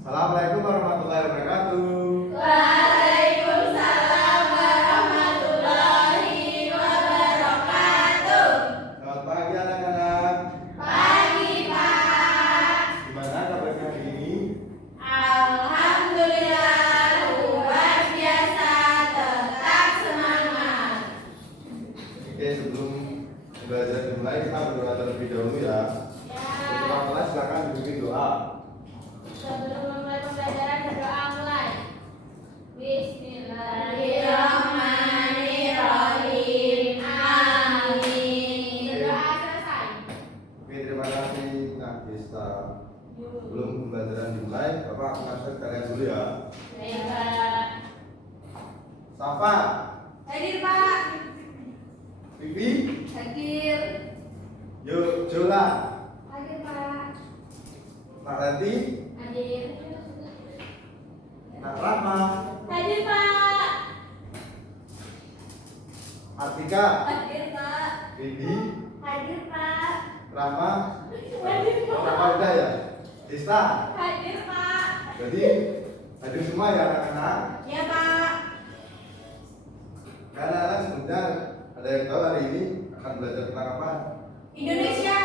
Assalamualaikum warahmatullahi wabarakatuh. Waalaikumsalam warahmatullahi wabarakatuh. Selamat pagi anak-anak. Pagi, Pak. Gimana kabarnya hari ini? Alhamdulillah luar biasa, tetap semangat. Oke, sebelum belajar dimulai kita berdoa terlebih dahulu ya. Ketua kelas silakan dipimpin doa. Sebelum memulai pembelajaran berdoa mulai. Bismillahirrahmanirrahim. Amin. Berdoa selesai. Oke, terima kasih Kak Desta. Sebelum pembelajaran dimulai, Bapak akan ngajak kalian dulu ya. Baik, Pak. Safa, Hadir, Pak. Vivi, Hadir. Jola, Hadir, Pak. Nak Ranti, Hadir. Nak Rahma, Hadir, Pak. Artika, Hadir, Pak. Didi, Hadir, Pak. Rahma, Hadir, Rahma udah ya? Desta. Hadir, Pak. Jadi hadir semua ya anak-anak. Ya, Pak. Karena anak sebentar ada yang tahu hari ini akan belajar tentang apa? Indonesia.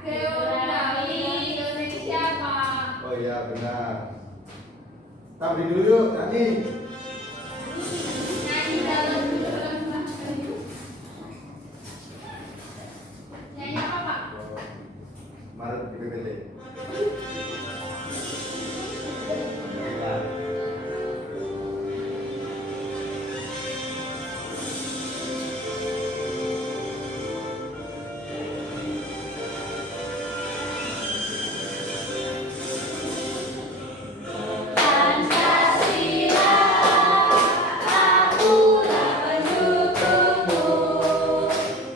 Geografi Indonesia, Pak. Oh iya benar. Kita beri dulu yuk, nyanyi. Nyanyi dalam nyanyi apa, Pak? Mari di PPT. Pancasila, akulah pendukungmu.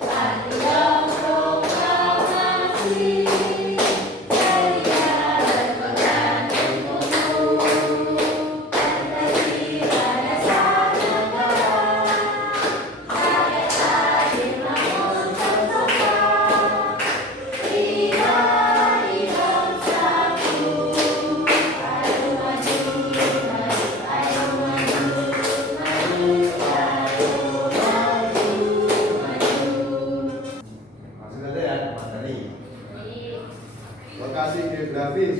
Panjang proklamasi, ceria berpegang teguhmu. Pancasila dasar negara, rakyat adil namun tertata. Tiga hidup satu. Ayo maju, ayo maju, Langsung saja ya, Mas Dani. Lokasi geografis.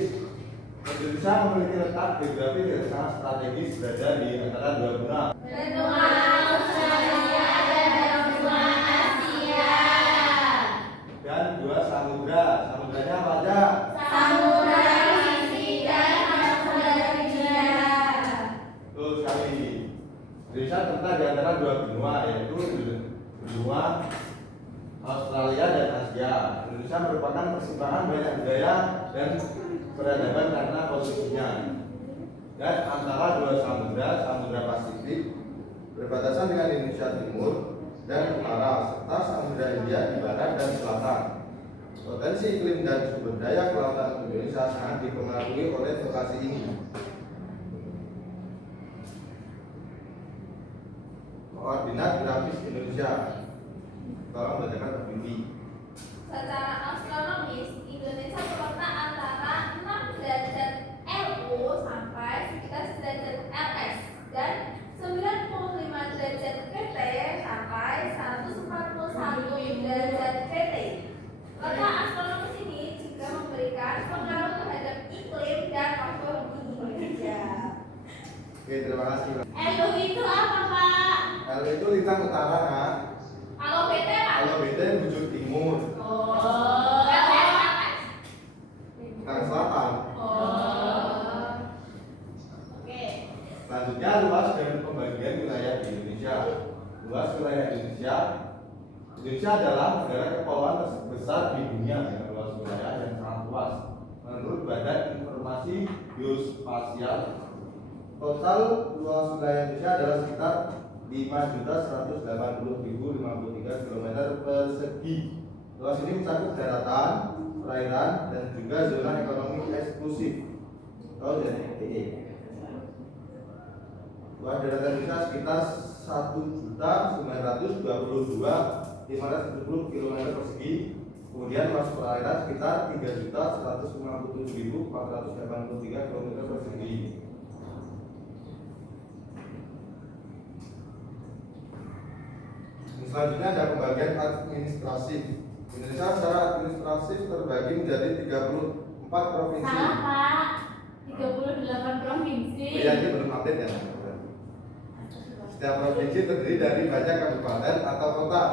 Indonesia memiliki letak geografis yang sangat strategis berada di antara dua benua. Benua Australia dan benua Asia. Dan dua samudra. Samudranya apa aja? Samudra Pasifik dan Samudra Hindia. Betul sekali. Indonesia terletak di antara dua benua, yaitu benua Australia dan Asia. Indonesia merupakan persimpangan banyak budaya dan peradaban karena posisinya. Dan antara dua samudra, Samudra Pasifik berbatasan dengan Indonesia Timur dan Utara, serta Samudra Hindia di barat dan selatan. Potensi iklim dan sumber daya kelautan Indonesia sangat dipengaruhi oleh lokasi ini. Koordinat grafis Indonesia. Tolong bacakan Pak Bibi. Secara astronomis, Indonesia terletak antara 6 derajat LU sampai sekitar derajat LS dan 95 derajat PT sampai 141 derajat PT. Letak astronomis ini juga memberikan pengaruh terhadap iklim dan morfologi Indonesia. Oke, terima kasih. LU itu apa, Pak? L itu lintang utara, Nak. Kalau PT, Pak? Kalau BT bujur timur, Oh, LS. lintang selatan. Oh. Oke. Selanjutnya luas dan pembagian wilayah di Indonesia. Luas wilayah Indonesia. Indonesia adalah negara kepulauan terbesar di dunia dengan luas wilayah yang sangat luas. Menurut Badan Informasi Geospasial, total luas wilayah Indonesia adalah sekitar 5.180.053 km persegi. Luas ini mencakup daratan, perairan, dan juga zona ekonomi eksklusif atau ZEE. Luas daratan Indonesia sekitar 1.922.570 km persegi. Kemudian luas perairan sekitar 3.157.483 km persegi. Selanjutnya ada pembagian administratif. Indonesia secara administratif terbagi menjadi 34 provinsi. Salah Pak, 38 provinsi. Oh, iya, ini belum update ya. Setiap provinsi terdiri dari banyak kabupaten atau kota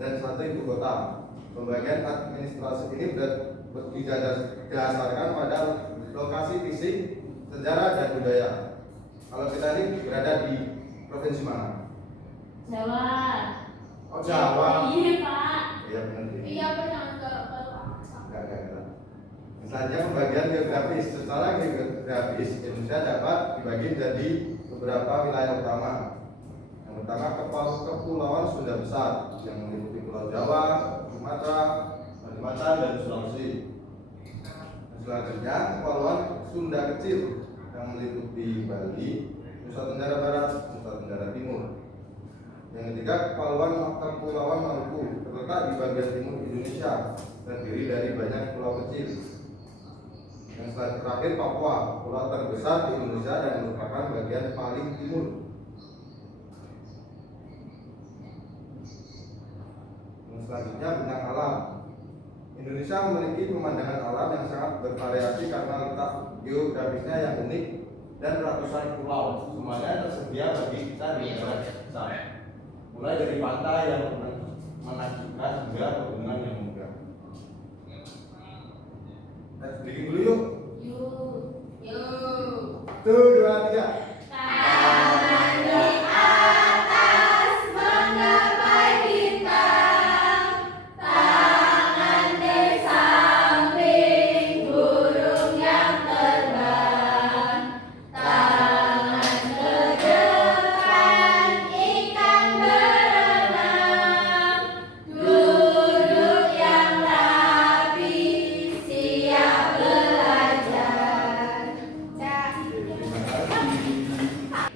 dan satu ibu kota. Pembagian administratif ini didasarkan pada lokasi fisik, sejarah dan budaya. Kalau kita ini berada di provinsi mana? Jawa. Oh, Jawa. Iya Pak. Iya benar. Iya benar enggak. Enggak. Selanjutnya pembagian geografis. Secara geografis Indonesia dapat dibagi menjadi beberapa wilayah utama. Yang pertama kepulauan Sunda Besar yang meliputi Pulau Jawa, Sumatera, Kalimantan dan Sulawesi. Selanjutnya kepulauan Sunda Kecil yang meliputi Bali, Nusa Tenggara Barat, Nusa Tenggara Timur. Yang ketiga kepulauan Maluku terletak di bagian timur Indonesia, terdiri dari banyak pulau kecil. Yang terakhir Papua, pulau terbesar di Indonesia dan merupakan bagian paling timur. Yang selanjutnya bintang alam. Indonesia memiliki pemandangan alam yang sangat bervariasi karena letak geografisnya yang unik dan ratusan pulau. Semuanya tersedia bagi kita di negara kita. Mulai dari pantai yang menakjubkan hingga pegunungan yang megah. Kita bikin dulu yuk. Yuk. Tuh, 2, 3. Tangan di atas menggapai bintang, tangan di samping burung yang terbang, tangan ke depan ikan berenang, duduk yang rapi siap belajar. Terima kasih.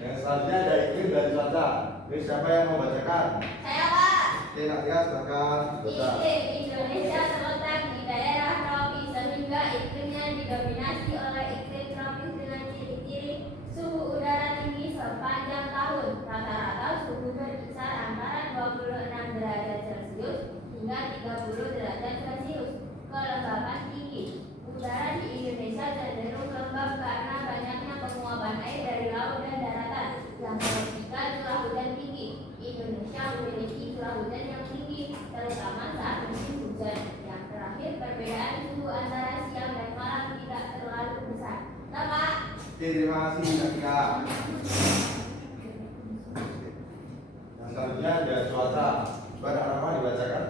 Yang selanjutnya ada iklim dan cuaca. Ini siapa yang mau bacakan? Saya Pak. Oke, Nadia silakan. Baca. Iklim Indonesia terletak di daerah tropis sehingga iklimnya didominasi oleh iklim tropis dengan ciri-ciri suhu udara tinggi sepanjang tahun. Rata-rata suhu berkisar antara 26 derajat Celcius hingga 30 derajat Celcius. Kelembapan tinggi. Udara di Indonesia cenderung lembab karena banyaknya penguapan air dari laut dan daratan. Yang ketiga, curah hujan tinggi. Indonesia memiliki curah hujan yang tinggi, terutama saat musim hujan. Yang terakhir, perbedaan suhu antara siang dan malam tidak terlalu besar. Nah, Pak. Oke, terima kasih Nadia. Yang selanjutnya ada cuaca. Coba Kak Rama dibacakan.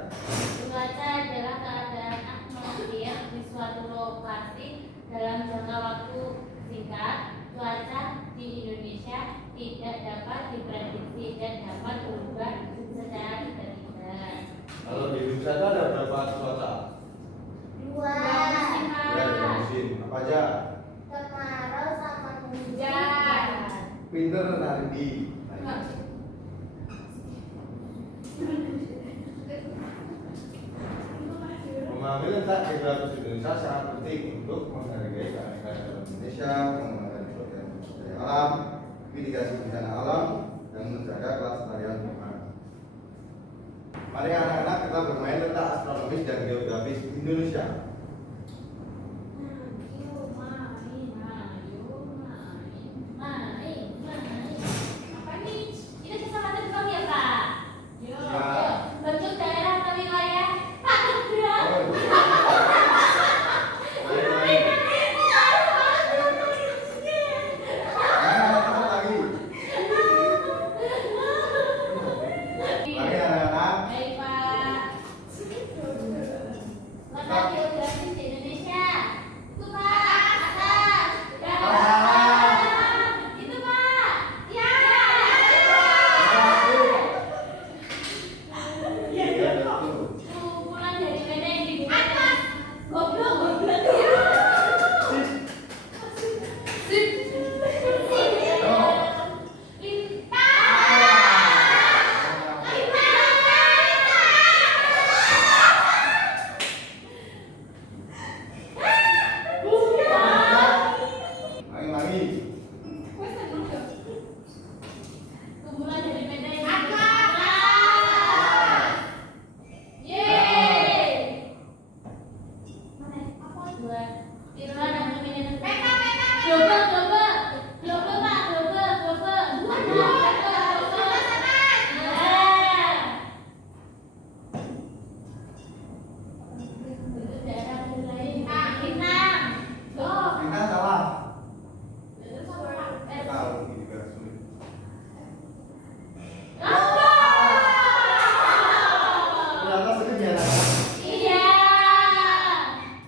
Cuaca adalah keadaan atmosfer di suatu lokasi dalam jangka waktu singkat. Cuaca di Indonesia tidak dapat diprediksi dan dapat berubah secara tiba-tiba. Kalau di Indonesia itu ada berapa cuaca? Dua. Ya, ada musim. Apa aja? Kemarau sama hujan. Pinter hari di. Memahami letak geografis Indonesia sangat penting untuk menghargai keanekaragaman Indonesia, mengembangkan sumber alam, mitigasi bencana alam, dan menjaga kelestarian lingkungan. Mari anak-anak kita bermain letak astronomis dan geografis Indonesia. Apa nih? Ini kecamatan Kebang ya, Pak? Ya. Bentuk daerah atau wilayah? Pak, gerak. Mari anak-anak. Baik, Pak. Letak geografis di Indonesia. Itu, Pak. Atas. Dalam. Itu, Pak. Ya. Iya, betul. Kumpulan dari mana yang di atas? Goblok. Sip. Mari. Kumpulan dari mana yang di Bintang salah. Tahu ini juga sulit. Ternyata sulit ya.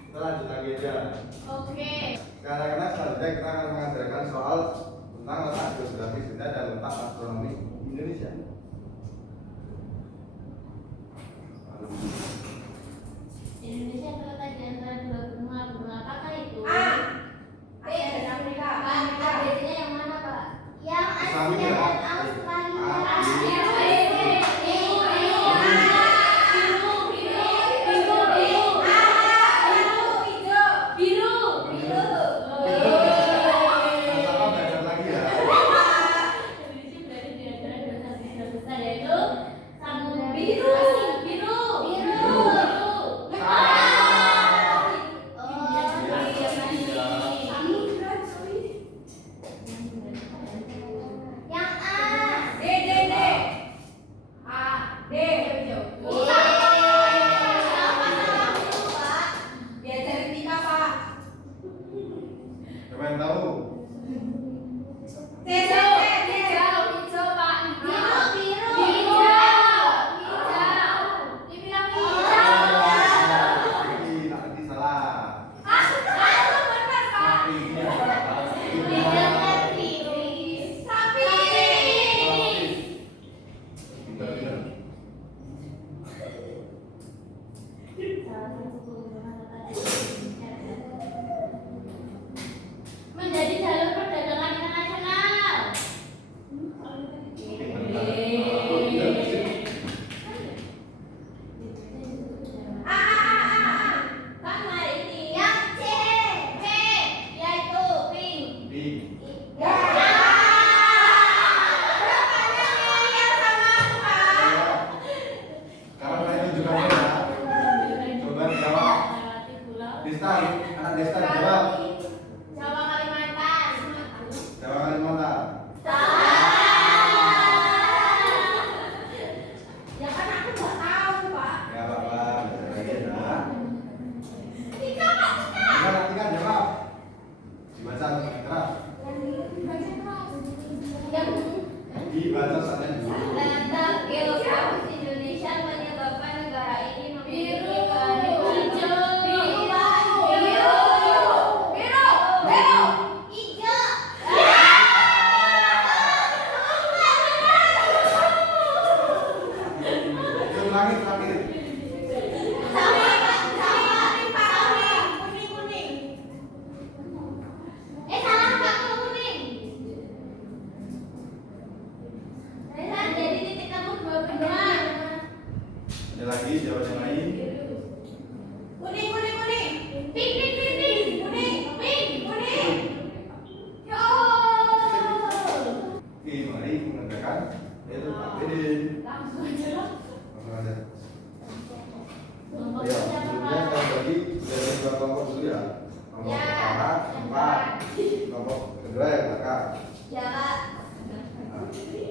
Kita lanjut lagi aja. Karena selanjutnya kita akan mengajarkan soal tentang letak geografis kita dan letak astronomi Indonesia. Indonesia terletak di antara dua benua. Apakah itu? ABC-nya yang mana, Pak? Yang Asia dan Australia. Sama belajar lagi ya. Indonesia berada di antara dua samudra besar, yaitu Samudra Biru. Siapa yang tahu? Ini nanti salah. Tapi ini yang salah. Pintar-pintar. Menjadi jalur perdagangan internasional. Sama ini yang C, P, yaitu pink. Pink. Sekarang saya tunjukkan ya. Coba jawab. Desta, anak Desta jawab. Jawa Kalimantan. Jawa Kalimantan. Ya kan aku nggak tahu, Pak. Ya apa-apa, belajar lagi ya. Tiga, Pak, tiga. Nanti kan jawab. Dibaca keras. Yang Dibaca saja dulu. letak geografis Indonesia menyebabkan negara ini memiliki kearifan hijau. Ulangi terakhir. Salah, Pak, kuning. Jadi titik temu dua benua. Ada lagi jawab yang lain. Pink. Yo. Oke, mari mengerjakan. Itu Pak Bede. Langsung aja loh. Langsung aja. Kelompok Ya, siapa, sebelumnya Pak? saya bagi dari dua kelompok dulu ya. Kelompok Ya, pertama empat, kelompok kedua yang belakang. Ya, Pak. Ini.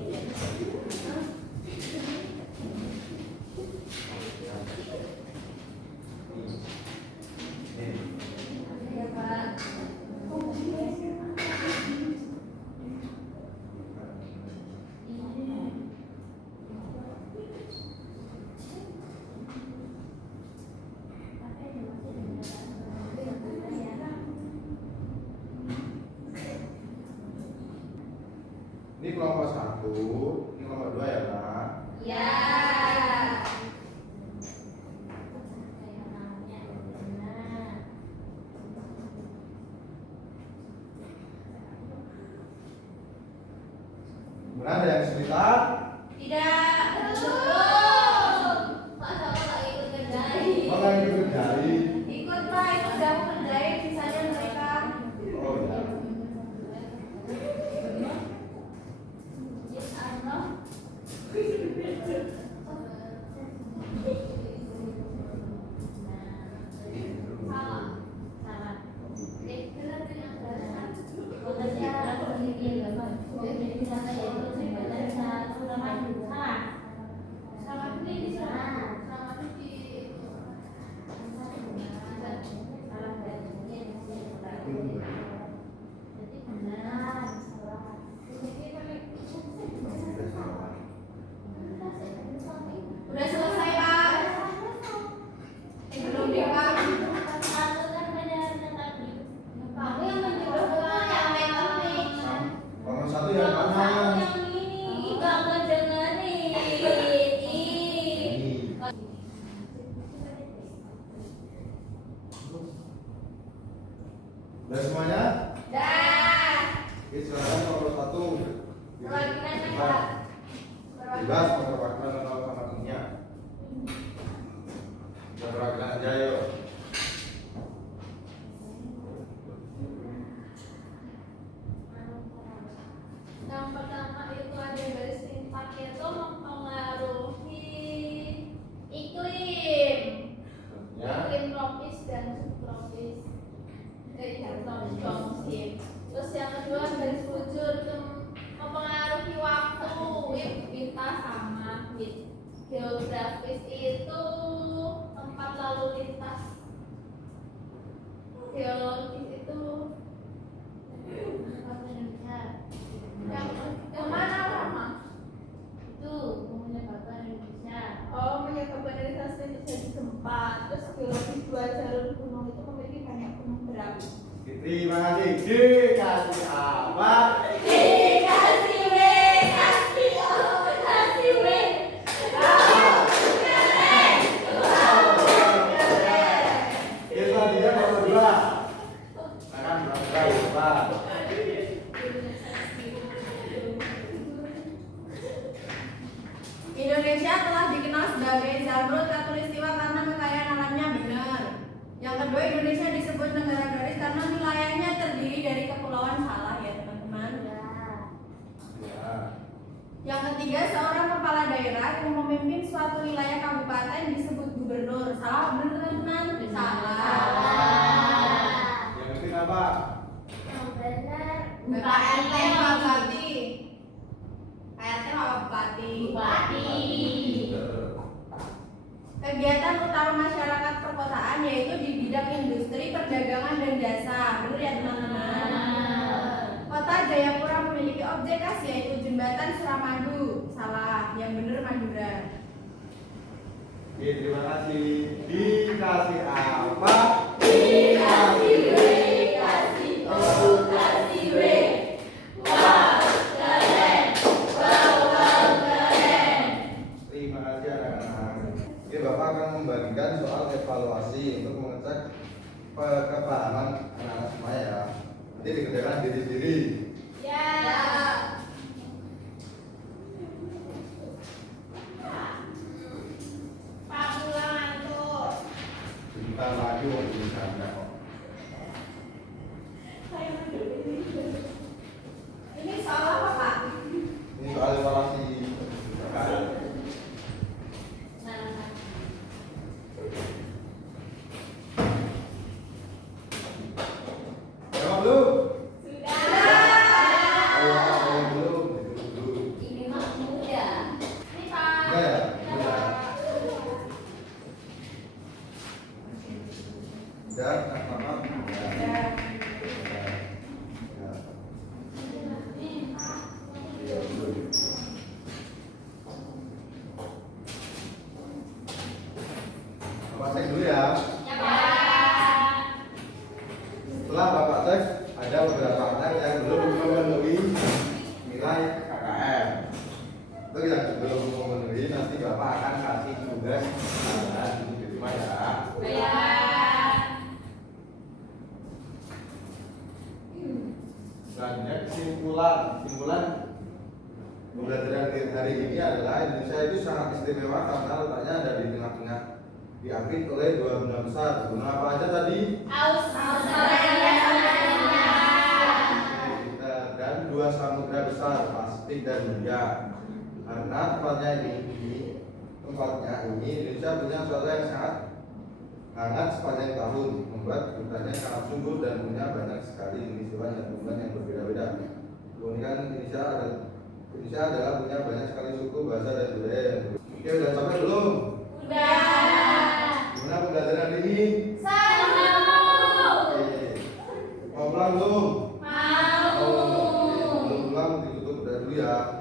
Ya, Pak. Ini kelompok satu, ini kelompok dua ya Pak. Ya. Kemudian ada yang kesulitan. Tidak. Belum. Masa Pak nggak ikut kerjain? Maka yang dikerjain. Ikut, Pak. Ikut kamu kerjain sisanya mereka. Oh ya. Yes, I know. Salah. Salah. Benar yang salah. wisata yaitu jembatan Suramadu. Salah. Suramadu ini di sana. Suramadu di salah dari ini. Jadi benar. Udah selesai, Pak. Belum deh, Pak. Satu kan benar tadi. Kamu yang mencoba yang make. Nomor satu yang mana? Yang ini kamu dengerin. Ini. Udah semuanya? Dah. Oke, silakan nomor satu. Perwakilan apa? Bebas perwakilan atau sama temennya. Perwakilan aja yuk. Yang pertama itu ada garis lintas itu mempengaruhi iklim. Ya. Iklim tropis dan subtropis. Terus yang kedua garis bujur itu mempengaruhi waktu, kita sama geografis itu tempat lalu lintas, geologis itu yang mana lama itu menyebabkan Indonesia. Oh, menyebabkan Indonesia terjadi gempa. Terus geologis dua jalur gunung itu memiliki banyak gunung berapi. Terima kasih. Dikasih apa? Dikasih W, kasih O, kasih W. Kita dia nomor dua. Akan berapa? Indonesia telah dikenal sebagai Zamrud Khatulistiwa karena kekayaan alamnya benar. Yang kedua, Indonesia disebut negara garis karena wilayahnya terdiri dari kepulauan. Salah ya teman-teman. Ya. Yang ketiga, seorang kepala daerah yang memimpin suatu wilayah kabupaten disebut gubernur. Salah benar teman-teman? Salah. Yang ketiga apa? Yang benar. Bapak RT Pak Bupati. RT Pak Bupati. Bupati. Kegiatan utama masyarakat perkotaan yaitu di bidang industri, perdagangan, dan jasa. Benar ya teman-teman? Kota Jayapura memiliki objek khas yaitu jembatan Suramadu. Salah, yang benar Madura. Oke, terima kasih. Dikasih apa? Dikasih W, kasih O, kasih W. Wow, keren. Wow, keren. Terima kasih anak-anak. Oke, Bapak akan membagikan soal evaluasi untuk mengecek kepahaman anak-anak semua ya. Nanti dikerjakan diri sendiri. Ya. Pak pulang ngantuk. Sebentar lagi mau bercanda kok. Ini soal apa Pak? Ini soal evaluasi. Jawab belum? Ayo, jawab belum? Dulu. Ini mah muda. Ini Pak. Udah ya? Udah. Udah, Kakak. Udah. Bapak cek dulu ya. Ya Pak. Setelah Bapak cek, ada beberapa anak yang belum memenuhi nilai KKM. Itu yang belum memenuhi, nanti Bapak akan kasih tugas di rumah ya. Ya. Selanjutnya kesimpulan pembelajaran hari ini adalah Indonesia itu sangat istimewa karena letaknya ada di tengah-tengah, diapit oleh dua benua besar. Benua apa aja tadi? Australia Dan dua samudra besar, Pasifik dan Hindia. Karena tempatnya ini Indonesia punya suatu yang sangat hangat sepanjang tahun, membuat hutannya sangat subur dan punya banyak sekali jenis hewan dan tumbuhan yang berbeda-beda. Keunikan Indonesia Indonesia adalah punya banyak sekali suku, bahasa, dan budaya. Oke, udah capek belum? Udah. Gimana pembelajaran hari ini? Seru. Oke. Mau pulang belum? Mau. Belum pulang ditutup udah dulu ya.